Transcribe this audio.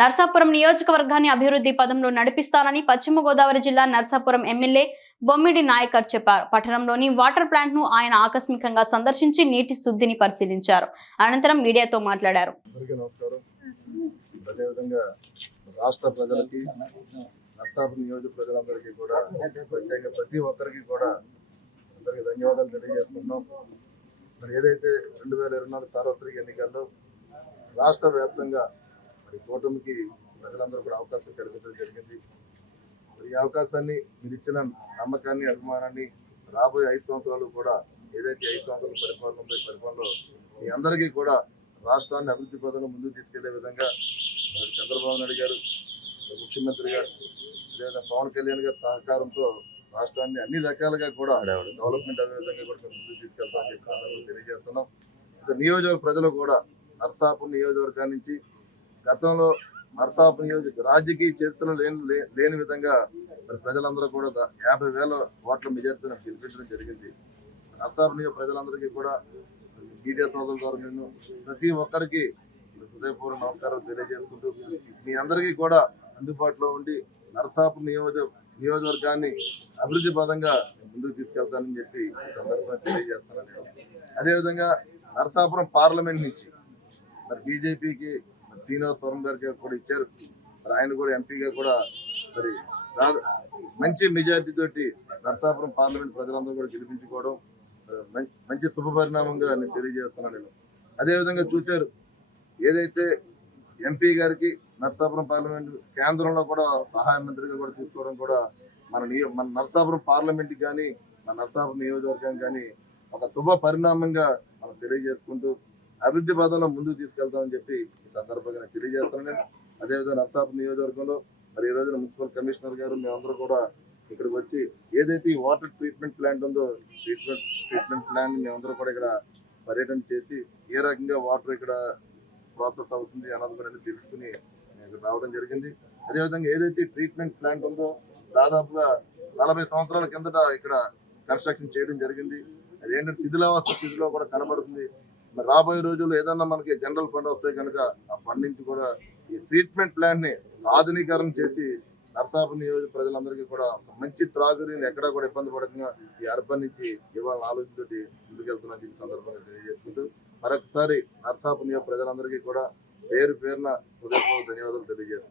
నర్సాపురం నియోజకవర్గాన్ని అభివృద్ధి పదంలో నడిపిస్తానని పశ్చిమ గోదావరి జిల్లా నర్సాపురం ఎమ్మెల్యే బొమ్మిడి నాయకర్ చెప్పారు. పట్టణంలోని వాటర్ ప్లాంట్ను ఆయన ఆకస్మికంగా సందర్శించి నీటి శుద్ధిని పరిశీలించారు. అనంతరం మీడియాతో మాట్లాడారు. రాష్ట్ర ప్రజలకి నియోజక ప్రజలందరికీ కూడా ప్రతి ఒక్కరికి కూడా అందరికీ ధన్యవాదాలు తెలియజేస్తున్నాం. మరి ఏదైతే రెండు వేల ఇరవై నాలుగు సార్వత్రిక ఎన్నికల్లో రాష్ట్ర వ్యాప్తంగా మరి కూటమికి ప్రజలందరూ కూడా అవకాశం కల్పించడం జరిగింది. మరి ఈ అవకాశాన్ని మీరు ఇచ్చిన నమ్మకాన్ని అభిమానాన్ని రాబోయే ఐదు సంవత్సరాలు కూడా ఏదైతే ఐదు సంవత్సరాల పరిపాలన ఉందో ఈ పరిపాలనలో మీ అందరికీ కూడా రాష్ట్రాన్ని అభివృద్ధి పదంలో ముందుకు తీసుకెళ్ళే విధంగా చంద్రబాబు నాయుడు గారు ముఖ్యమంత్రిగా అదేవిధంగా పవన్ కళ్యాణ్ గారి సహకారంతో రాష్ట్రాన్ని అన్ని రకాలుగా కూడా డెవలప్మెంట్ అదే విధంగా కూడా ముందుకు తీసుకెళ్తామని చెప్పి తెలియజేస్తున్నాం. ఇక నియోజకవర్గ ప్రజలు కూడా నర్సాపూర్ నియోజకవర్గం నుంచి గతంలో నర్సాపూర్ నియోజక రాజకీయ చరిత్ర లేని లే- లేని విధంగా మరి ప్రజలందరూ కూడా యాభై వేల ఓట్ల మెజార్టీని గెలిపించడం జరిగింది. నర్సాపూర్ నియోజక ప్రజలందరికీ కూడా మీడియా సోదరుల ద్వారా నేను ప్రతి ఒక్కరికి హృదయపూర్వక నమస్కారం తెలియజేసుకుంటూ మీ అందరికీ కూడా అందుబాటులో ఉండి నరసాపు నియోజక నియోజకవర్గాన్ని అభివృద్ధి పదంగా ముందుకు తీసుకెళ్తానని చెప్పి ఈ సందర్భంగా తెలియజేస్తున్నాను అదేవిధంగా నరసాపురం పార్లమెంట్ నుంచి మరి బీజేపీకి శ్రీనివాసపురం గారికి కూడా ఇచ్చారు. మరి ఆయన కూడా ఎంపీగా కూడా మరి మంచి మెజార్టీ తోటి నరసాపురం పార్లమెంట్ ప్రజలందరూ కూడా గెలిపించుకోవడం మంచి శుభ పరిణామంగా నేను తెలియజేస్తున్నాను నేను అదేవిధంగా చూశారు ఏదైతే ఎంపీ గారికి నర్సాపురం పార్లమెంట్ కేంద్రంలో కూడా సహాయ మంత్రిగా కూడా తీసుకోవడం కూడా మన నియో మన నర్సాపురం పార్లమెంట్ కానీ మన నర్సాపురం నియోజకవర్గం కానీ ఒక శుభ పరిణామంగా మనం తెలియజేసుకుంటూ అభివృద్ధి పదంలో ముందుకు తీసుకెళ్తామని చెప్పి ఈ సందర్భంగా నేను తెలియజేస్తున్నాను. అదేవిధంగా నర్సాపురం నియోజకవర్గంలో మరి ఈ రోజున మున్సిపల్ కమిషనర్ గారు మేమందరూ కూడా ఇక్కడికి వచ్చి ఏదైతే ఈ వాటర్ ట్రీట్మెంట్ ప్లాంట్ ఉందో ట్రీట్మెంట్ ట్రీట్మెంట్ ప్లాంట్ మేమందరూ కూడా ఇక్కడ పర్యటన చేసి ఏ రకంగా వాటర్ ఇక్కడ ప్రాసెస్ అవుతుంది అన్నది తెలుసుకుని ఇక్కడ రావడం జరిగింది. అదేవిధంగా ఏదైతే ట్రీట్మెంట్ ప్లాంట్ ఉందో దాదాపుగా నలభై సంవత్సరాల కిందట ఇక్కడ కన్స్ట్రక్షన్ చేయడం జరిగింది. అదేంటంటే శిథిలావస్థ స్థితిలో కూడా కనబడుతుంది. మరి రాబోయే రోజుల్లో ఏదన్నా మనకి జనరల్ ఫండ్ వస్తే కనుక ఆ ఫండ్ నుంచి కూడా ఈ ట్రీట్మెంట్ ప్లాన్ని ఆధునీకరణ చేసి నర్సాపు నియోజక ప్రజలందరికీ కూడా ఒక మంచి త్రాగునీరు ఎక్కడా కూడా ఇబ్బంది పడకుండా ఈ అర్బన్ నుంచి ఇవాళ ఆలోచనతోటి ముందుకెళ్తున్నది ఈ సందర్భంగా తెలియజేసుకుంటూ మరొకసారి నర్సాపు నియోజక ప్రజలందరికీ కూడా పేరు పేరున హృదయపూర్వక ధన్యవాదాలు తెలియజేస్తున్నాను.